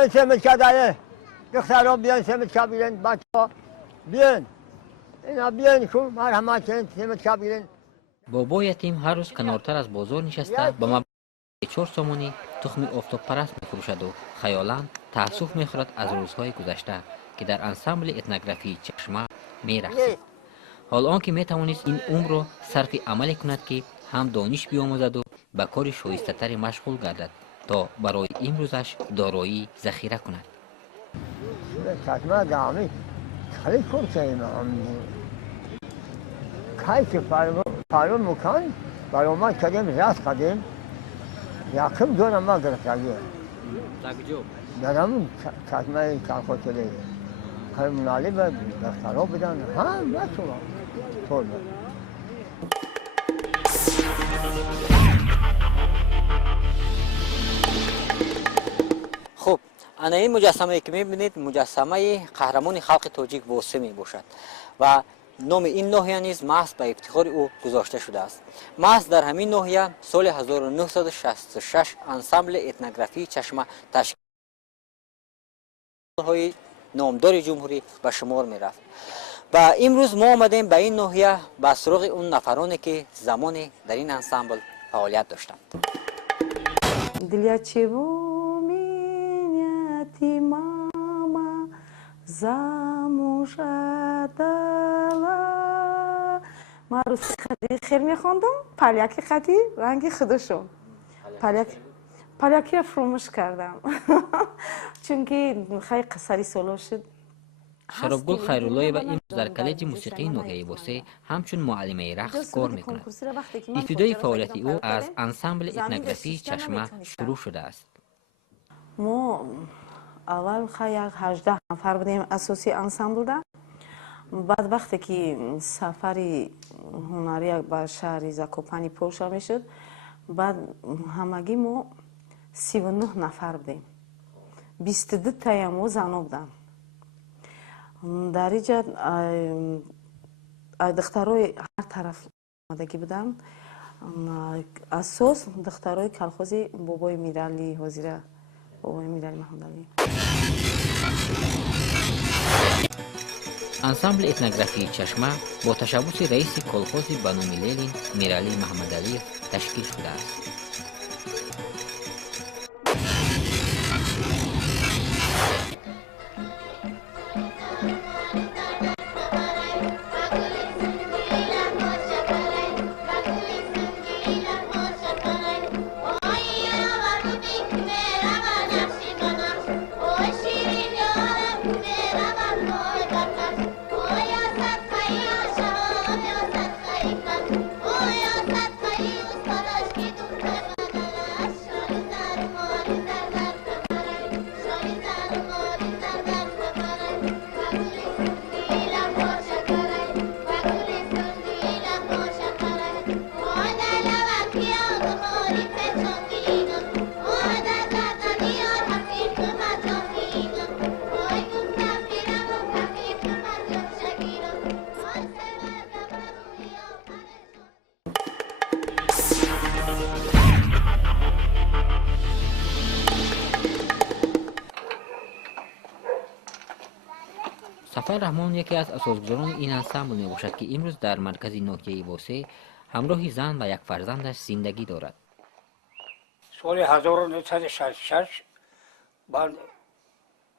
بیان سمت کدایه دخترها بیان سمت کبیرن بچه ها بیان اینا بیان کن مرحمت کن سمت کبیرن بابا یتیم هر روز کنارتر از بازار نشسته با مبلغ 4 سومونی تخم آفتاب پرست میفروشد و خیالاً تأسف میخورد از روزهای گذشته که در انسامبل اتنوگرافی چشمه میرقصید. حال آنکه میتوانست این عمر را صرف عملی کند که هم دانش بیاموزد و به کار شایسته تری مشغول گردد تا برای امروزش دارایی ذخیره کند. چشمه دامی خیلی کنسه هم کاری که فرم مکان برای ما کردیم راست کردیم یکم دونم ما گرفتگیه درم چشمه کارخود شده هر منالی به دخترها بدن هم نشما طور خب انا این مجسمه که میبینید مجسمه قهرمان خلق تاجیک بوسه می باشد و نام این ناحیه نیز محض به افتخار او گذاشته شده است. محض در همین ناحیه سال 1966 انسامبل اتنوگرافی چشمه تشکیل های نامدار جمهوری به شمار می رفت و امروز ما آمدیم به این ناحیه به سراغ اون نفرانی که زمانی در این انسامبل فعالیت داشتند. Мама замуж отдала. Маруси Хади خیر میخوندم پالیاکی خطی رنگی خودشو پالیاکی رو فراموش کردم چون که خیلی قصری سالو شد. شرابگل خیرالله و امروز در کالج موسیقی ناحیه بوسه همچون معلمه رقص کار میکند. ابتدای فعالیت او از انسامبل اتنوگرافی چشمه شروع شده است. ما اول خیلی 18 نفر بودیم اساسی انسامبل ده. بعد وقتی که سفری هنری به شهر زاکوپانی پولشا میشد بعد همگی ما 39 نفر بودیم 22 تایمو زنو بودن در اینجا دخترای هر طرف آمدگی بودن اساس دخترای کلخوزی بابای میرالی وزیره بابای میرالی محمد علی. انسامبل اتنوگرافی چشمه با تشبث رئیس کلخوز به نام لنین میرالی محمد علی تشکیل شده است. سفر رحمان یکی از اساسگزاران این انسامبل می باشد که امروز در مرکز ناحیه بوسه همراه زن و یک فرزندش زندگی دارد. سال 1966 من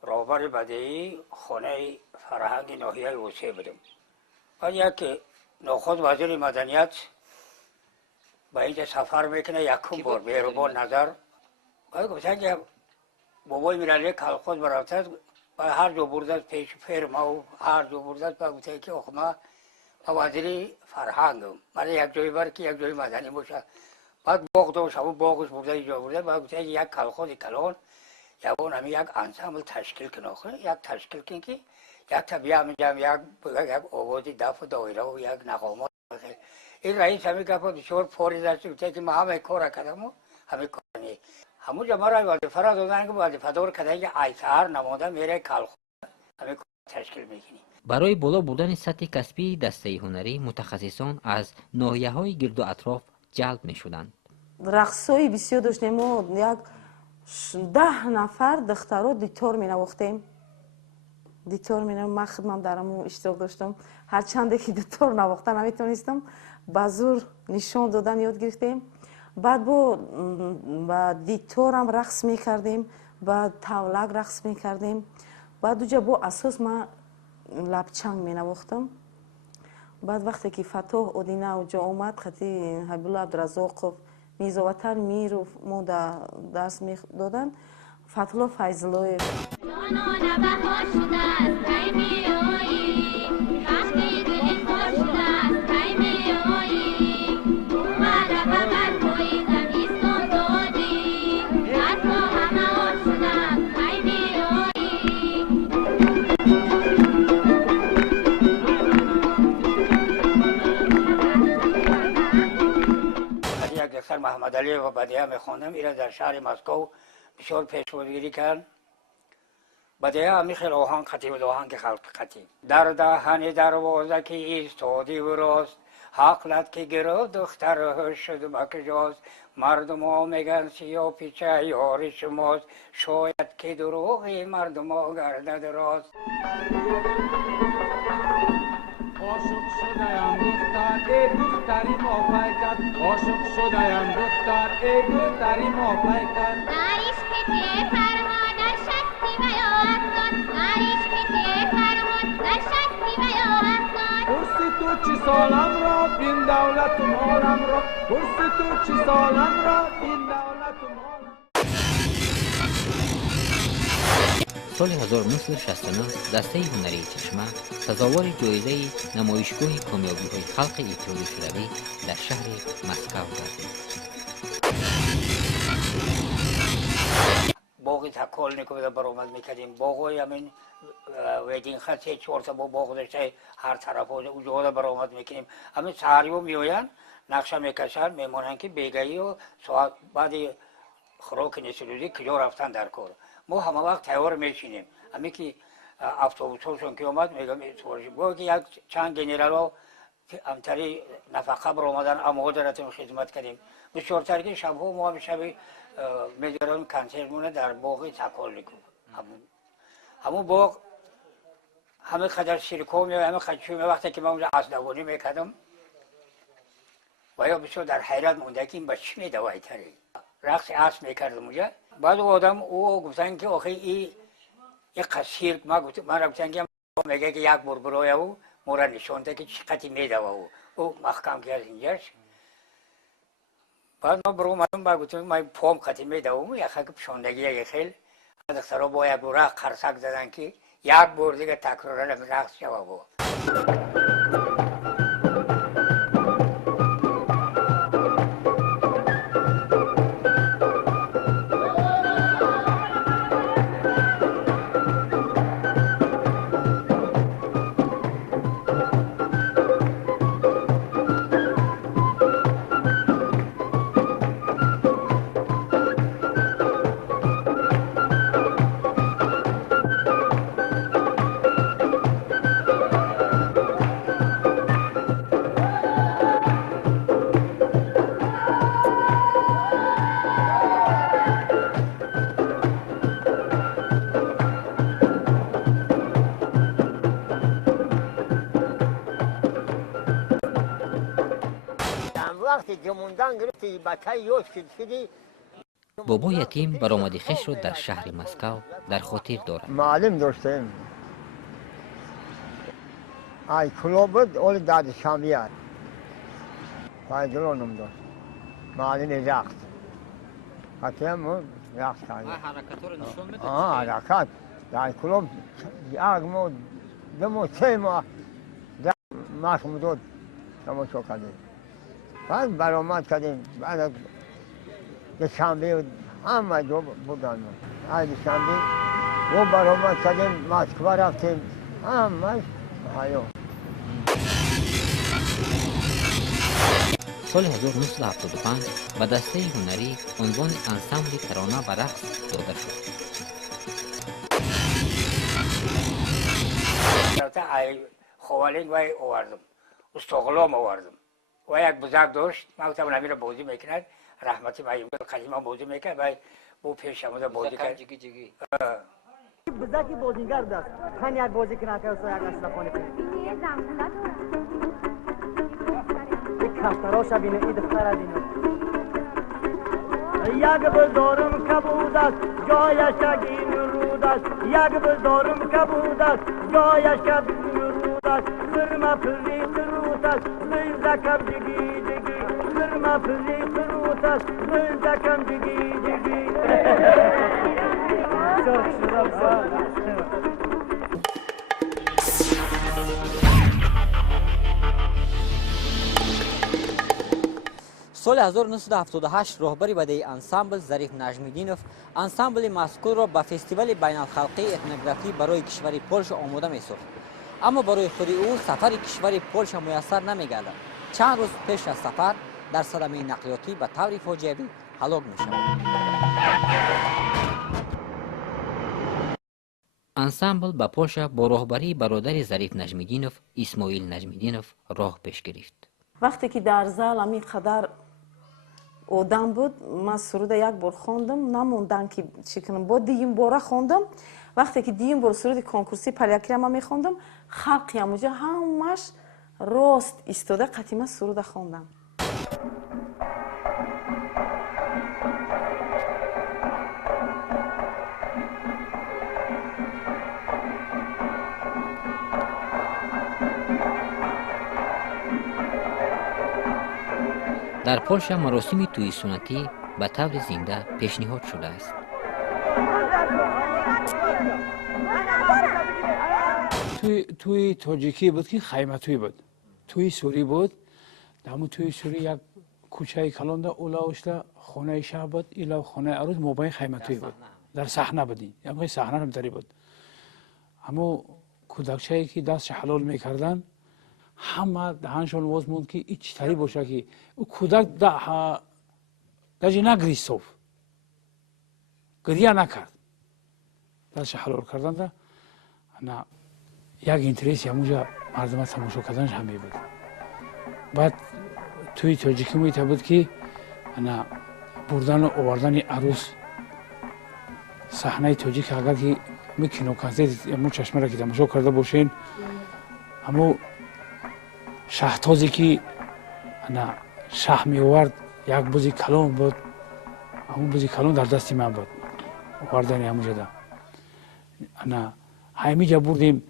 راهبر بدهی خانه فرهنگ ناحیه بوسه بودم. بعد یک نخست وزیر مدنیت به اینجا سفر میکنه یکم بار مهربان نظر بعد گفتن که بابای میرالی کلخوز برفته و هر جا برده پیش فرما و هر جا برده با گفته که ما وزیر فرهنگم من یک جایی بر که یک جای مدنی باشه بعد باغ داشت و باغش برده اینجا برده بعد گفته یک کلخوز کلان یبون همین یک انسامبل تشکیل کنه یک تشکیل کنه که یک طبیعه میگم یک آوازی دف و دایره و یک نغمات این رئیس همین گفت بسیار فوری داشت گفته که ما همه کار کردم و همه کار نی همون جا مرا وظیفه را دادن که وظیفه دار کردن که ای سحر نماده میره کلخوز همه کار تشکیل میکنی. برای بالا بردن سطح کسبی دسته هنری متخصصان از ناحیه‌های گرد و اطراف جلب می‌شدند. رقصای بسیار داشتیم و یک 10 نفر دخترها دیتور می نواختیم. دیتور می نواختم. من خودم در امو اشتراک داشتم. هر چنده که دیتور نواختن نمیتونستم. با زور نشان دادن یاد گرفتیم. بعد با دیتور هم رقص می کردیم. با تولک رقص می کردیم. بعد دوجا با اساس ما لبچنگ می نواختم. بعد وقتی که فتح اودینه اوجا اومد خطی حبیب عبدالرزاق میزواتر میر و ما درس می دادن فتح الله فیضلوی دکتر محمد علی و بدیعه میخوندم. ایره در شهر مسکو بسیار پیشبردگیری کرد. بدیعه همی خیلی آهنگ خطی بود، آهنگ خلق خطی. در دهن دروازه که ایستادی و راست، حقلت که گرفت دختر شد مکجاست. مردم ها میگن سیاه پیچه یاری شماست، شاید که دروغی مردم ها گردد راست. عاشق شدم دختر ای دختری ما پیکر، عاشق شدم دختر ای دختری ما پیکر. در عشق که فرمان در شکتی بیا افزاد، در عشق که فرمان در شکتی بیا افزاد. پرسی تو چی سالم را بین دولت و مالم را، پرسی تو چی سالم را بین دولت و مالم. سال 1969 دسته هنری چشمه سزاوار جایزه نمایشگاه کامیابی‌های خلق ایتالیایی شوروی در شهر مسکو گردید. باغ تکالنیکو برآمد میکردیم. باغای همین ویدین خط 3-4 تا باغ داشته، هر طرف اونجا برآمد میکنیم. همین سحریو میآیند نقشه میکشند، میمانند که بیگهی و ساعت بعد خوراک نصف روزی کجا رفتن در کار. ما همه وقت تیار میشینیم. همین که اتوبوسشون که اومد میگم گویا که یک چند گنرال همتری نفقه برآمدن، اما درتون خدمت کردیم. بسیارتر که شبها ما شب میدارم کنسرمونه در باغ تکالنیکو. همون باغ همه قدر سیرکو میاد، همه خدشو میاد. وقتی که من اونجا اسدوانی میکردم و یا بسیار در حیرت مونده که این با چی میدوایی تری. رقص اسب میکردم اونجا. بعد آدم او گفتن که آخه این قصیر، من را گفتن که میگه که یک بار برای او مورا نشانده که چقدر میدوه او محکم کرد اینجاش. بعد ما برو اومدم با گفتم من پام قطعی میدوم یک خیلی پشاندگی یک خیلی دخترها با یک بار قرصک زدن که یک بار دیگه تکرار رقص شوه با. وقتی جموندن گرفتی بچه یوش شدی. بابا یتیم برآمد خویش را در شهر مسکو در خاطر دارد. معلم داشتیم. ای کلوب بود اول داد شامیار. فایدلانم داشت. معلم رقص. حتی هم رقص کرد. حرکت را نشان می‌دهد. حرکت. در کلوب یک ماه 2 ماه 3 ماه ماش مدود تماشا کردیم. بعد برآمد کردیم. بعد دوشنبه همه جو بودن. دوشنبه رو برآمد کردیم مسکو رفتیم. همه هایو. سال 1975 به دسته هنری عنوان انسامبل ترانه و رقص داده شد. خوالین وای آوردم، استغلام آوردم و یک بزرگ داشت، من گفتم نمی را بازی میکند، رحمتی معیم قدیما بازی میکرد و او پیش آمده بازی کرد. بزاکی بازیگر داشت. خان یک بازی کنه که سو یک استفاده کنه. یه زنبولا دارم. یک کفتراش بینه ای دختر بینه. یک بزارم کبود است جایش کگین رود است. یک بزارم کبود است جایش کگین رود است. خرما پلی خروت است زکم جگی جگی. خرما پلی خروت است زکم جگی جگی. سال 1978 راهبری بدهی انسامبل ظریف نجمیدینوف انسامبل مذکور را به فستیوال بین الخلقی اتنوگرافی برای کشور پولش آماده می‌ساخت. اما برای خود او سفر کشور پولش میسر نمی‌گردد. چند روز پیش از سفر در صدمه نقلیاتی به طور فاجعه‌ای هلاک می‌شود. انسامبل به پولش با راهبری برادر ظریف نجمیدینوف اسماعیل نجمیدینوف راه پیش گرفت. وقتی که در زال امی قدر آدم بود من سرود یک بار خوندم نموندن که چی کنم با دیم باره خوندم. وقتی که دیم بار سرود کنکورسی پلیاکی ما میخوندم خلقی همونجا همش راست ایستاده قطیمه سرود خوندم. در پولش مراسم توی سنتی به طور زنده پیشنهاد شده است. توی تاجیکی بود که خیمه توی بود. توی سوری بود. دامو توی سوری یک کوچه کلان ده اولا وشته خانه شهر بود. ایلا خانه عروس مبین خیمه توی بود. در صحنه بودی. یعنی صحنه هم تری بود. اما کودکچه‌ای که دستش حلال میکردن همه دهنشان واز موند که ایچ تری باشه که او کودک دجی نگریست صوف گریه نکرد دستش حلال کردن ده نه یک اینتریس همونجا مردم تماشا کردنش همه بود. بعد توی تاجیکی میته بود که نه بردن و آوردن عروس صحنه تاجیک اگر که میکنو کنزید امو چشمه را که تماشا کرده باشین اما شهتازی که شه می آورد یک بوزی کلان بود. همون بوزی کلان در دستی من بود آوردن همونجا ده همینجا بردیم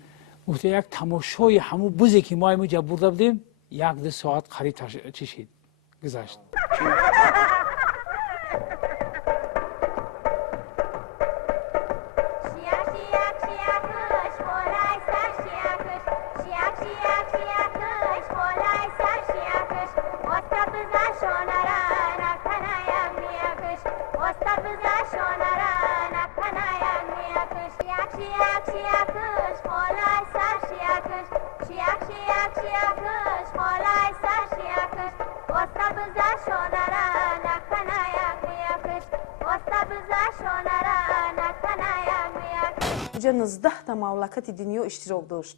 گفته یک تماشای همون بوزی که ما همونجا برده بودیم 1-2 ساعت قریب چشید گذشت. اینجا 19 تا مملکت دنیا اشتراک داشت.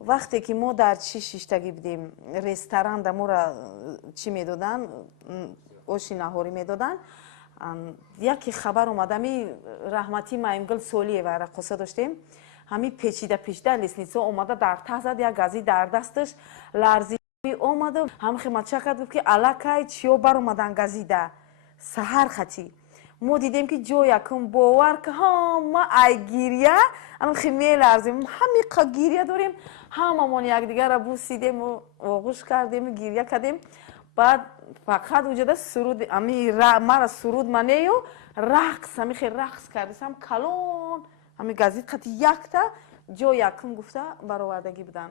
وقتی که ما در چی شیشتگی بودیم رستوران در ما را چی میدادن آش نهاری میدادن یکی خبر اومد می رحمتی مایمگل سولیه و رقصه داشتیم همین پیچیده لیسنیسا اومده در ته زد یک گازی در دستش لرزی اومده هم خدمتچی کرد که الکای چیو بر اومدن گازیده سحر خطی ما دیدیم که جو یکم باور که ما ای گیریه الان خیلی لرزیم همین گیریه داریم هممون یک دیگر را بوسیدیم و آغوش کردیم گیریه کردیم. بعد فقط وجود سرود امی مرا سرود منه و رقص همی خیلی رقص کردیم کلون همی گازیت خطی یک تا جو یکم گفته برآوردگی بودن.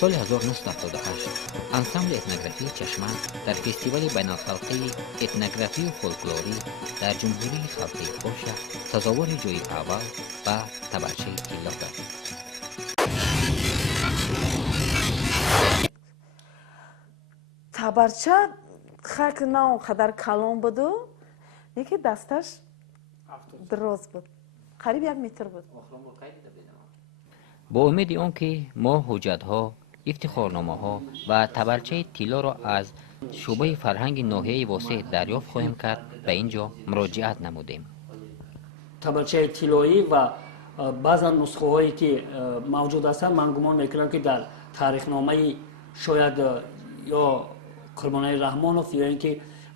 سال 1978 انسامبل اتنوگرافی چشمه در فستیوال بین الخلقی اتنوگرافی و فولکلوری در جمهوری خلقی پولش سزاوار جوی اول و تبرچه طلا داد. تبرچه خاک نه قدر کلان بود و یکی دستش دراز بود قریب 1 متر بود. با امید آنکه ما حجت‌ها، افتخارنامه‌ها و تبرچه طلا را از شعبه فرهنگ ناحیه واسع دریافت خواهیم کرد به اینجا مراجعت نمودیم. табарчаи тиллоӣ ва баъзан нусхаҳое ки мавҷуд ҳастанд ман гумон мекунам ки дар таърихномаи шояд ё Қурбонаи Раҳмонов ё ин ки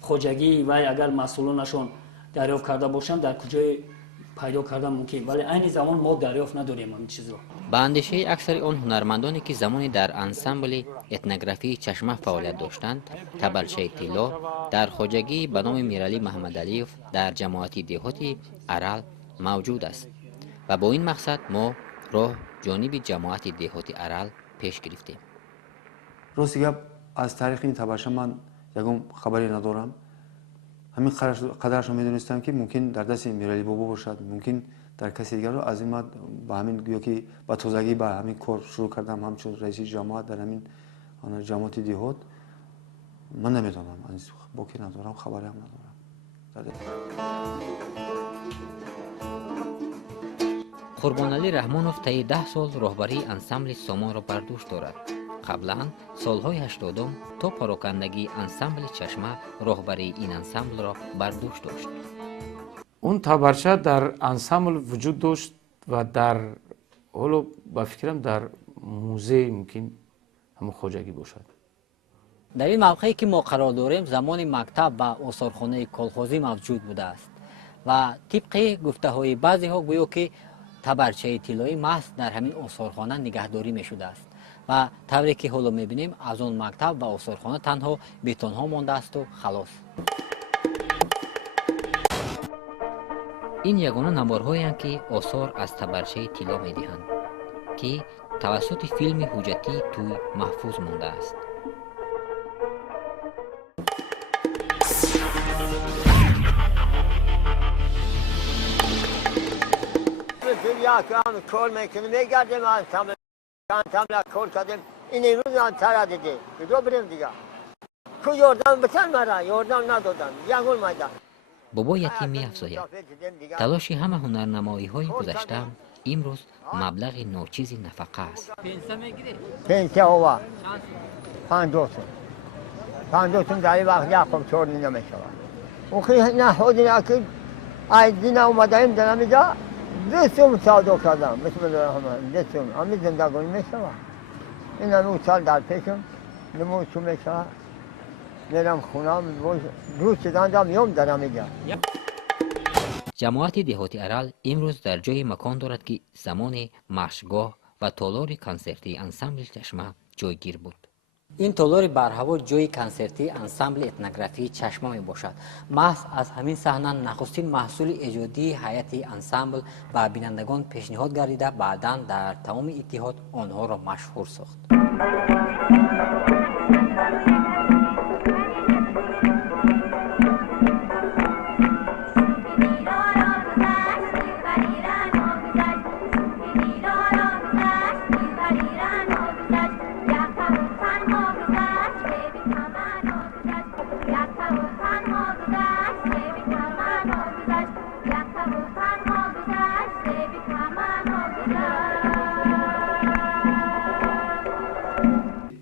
хоҷагии вай агар масъулонашон дарёфт карда бошанд дар куҷое пайдо кардан мумкин, вале айни замон мо дарёфт надорем ин чизро. ба андешаи аксари он ҳунармандоне ки замоне дар ансамбли этнографии Чашма фаъолият доштанд, табарчаи тилло дар хоҷагии ба номи Миралӣ Маҳмадалиев дар ҷамоати деҳоти Арал мавҷуд аст ва бо ин мақсад мо роҳ ҷониби ҷамоати деҳоти Арал пеш гирифтем. рости гап аз таърихи ин табарча ман ягон хабаре надорам. ҳамин қадарашро медонистам ки мумкин дар дасти Миралӣ бобо бошад, мумкин дар каси дигаро. аз ин ман ба ҳамин гӯё ки ба тозагӣ ба ҳамин кор шурӯъ кардам ҳамчун раиси ҷамоат дар ҳамин ҷамоати деҳот. ман намедонам, боки надорам, хабаре ҳам надорам. Қурбоналӣ Раҳмонов таи 10 сол роҳбарии ансамбли Сомонро бар дӯш дорад. қаблан солҳои 80 то парокандагии ансамбли Чашма роҳбарии ин ансамблро бар дӯш дошт. اون табарча дар ансамбл вуҷуд дошт ва дар ҳоло ба фикрам дар музей мумкин ҳамон хоҷагӣ бошад. дар ин мавқеи ки мо қарор дорем замони мактаб ва осорхонаи колхозӣ мавҷуд будааст ва тибқи гуфтаҳои баъзеҳо гӯё ки табарчаи тиллоӣ маҳз дар ҳамин осорхона нигаҳдорӣ мешудааст ва тавре ки ҳоло мебинем аз он мактаб ва осорхона танҳо бетонҳо мондаасту халос. ин ягона намборҳоеанд ки осор аз табарчаи тилло медиҳанд ки тавассути филми ҳуҷҷатии тӯй маҳфуз мондааст. کار میکنیم میگردیم انسامبل کار کردیم این امروز هم تره دیده کجا بریم دیگه کو یاردم بتن مرا یاردم ندادن یگون میدن بابا یکی می‌افزاید تلاشی همه هنرنمایی‌های گذشته امروز مبلغ ناچیزی نفقه است. پنسیا هوا 50 تومن در این وقت یکم چهار نمیشود اوکی نه خودی نکرد از دین اومدیم در اینجا 2 تومن صادو کردم بسم الله الرحمن 2 تومن همین زندگانی میشود این هم سال در پیشم نمو چو میشود میرم خونم روز شدن میام در اینجا. جماعت دهاتی ارال امروز در جای مکان دارد که زمان مشقگاه و تالار کنسرتی انسامبل چشمه جایگیر بود. این تالار برهوا جای کنسرتی انسامبل اتنوگرافی چشمه می باشد. محض از همین صحنه نخستین محصول ایجادی هیئت انسامبل و بینندگان پیشنهاد گردیده بعداً در تمام اتحاد آنها را مشهور ساخت.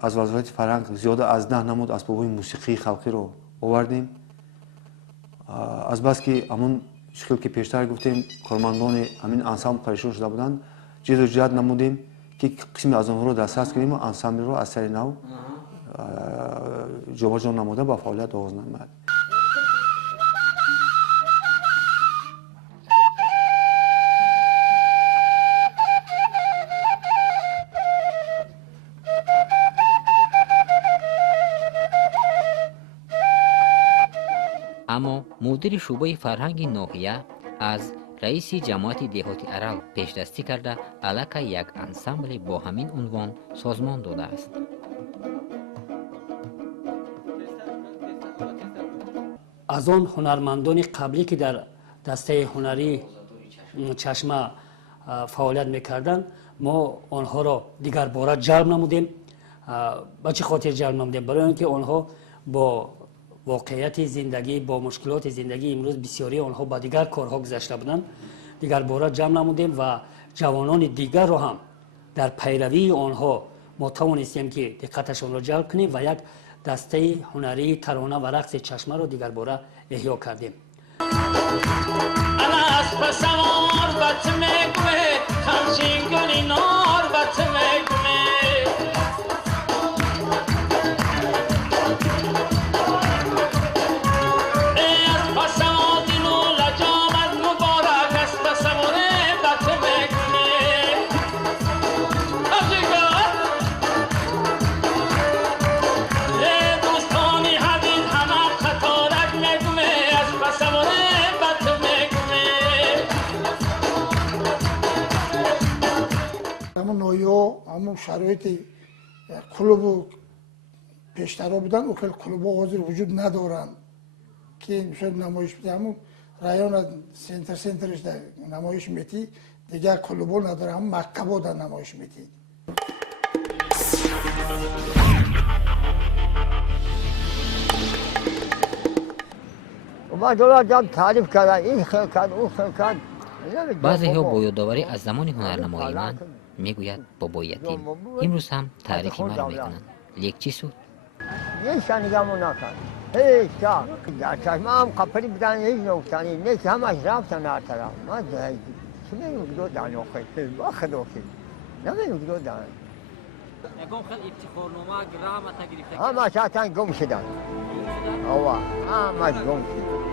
از وزارت فرهنگ زیاده از 10 نمود اسباب‌های موسیقی خلقی رو آوردیم. از بس که همون شکل که پیشتر گفتیم کارمندان همین انسامبل پریشان شده بودند جد و جهد نمودیم که قسمی از آنها رو دسترس کنیم و انسامبل رو از سر نو جابجا نموده با فعالیت آغاز نمود. اما مدیر شعبه فرهنگ ناحیه از رئیس جماعت دهاتی ارال پیشدستی کرده علاقه یک انسامبل با همین عنوان سازمان داده است. از آن هنرمندان قبلی که در دسته هنری چشمه فعالیت میکردند ما آنها را دیگر باره جلب نمودیم. با چه خاطر جلب نمودیم؟ برای اینکه آنها با واقعیت زندگی با مشکلات زندگی امروز بسیاری آنها با دیگر کارها گذشته بودند. دیگر باره جمع نمودیم و جوانان دیگر را هم در پیروی آنها ما توانستیم که دقتشان را جلب کنیم و یک دسته هنری ترانه و رقص چشمه رو دیگر باره احیا کردیم. همون شرایط کلوب پیشترا بودن او که کلوب حاضر وجود ندارن که میشه نمایش بده. همون رایان سنترش در نمایش میتی دیگه کلوب نداره، هم مکتبا در نمایش میتی. بعضی‌ها با یادآوری از زمان هنرنمایی من میگوید بابا یتیم امروز هم تعریف مرا میکنند. یک چی سود؟ یه شنیدم نکرد هیچ جا در چشمه هم قپری بدن هیچ نوکتانی نیست، همش رفتن هر طرف. ما چه میگو دن آخه با خدا که نمیگو دن یکم خیلی افتخارنامه گرامه تا گرفته همه شاید گم شدن. آوا همه گم شدن.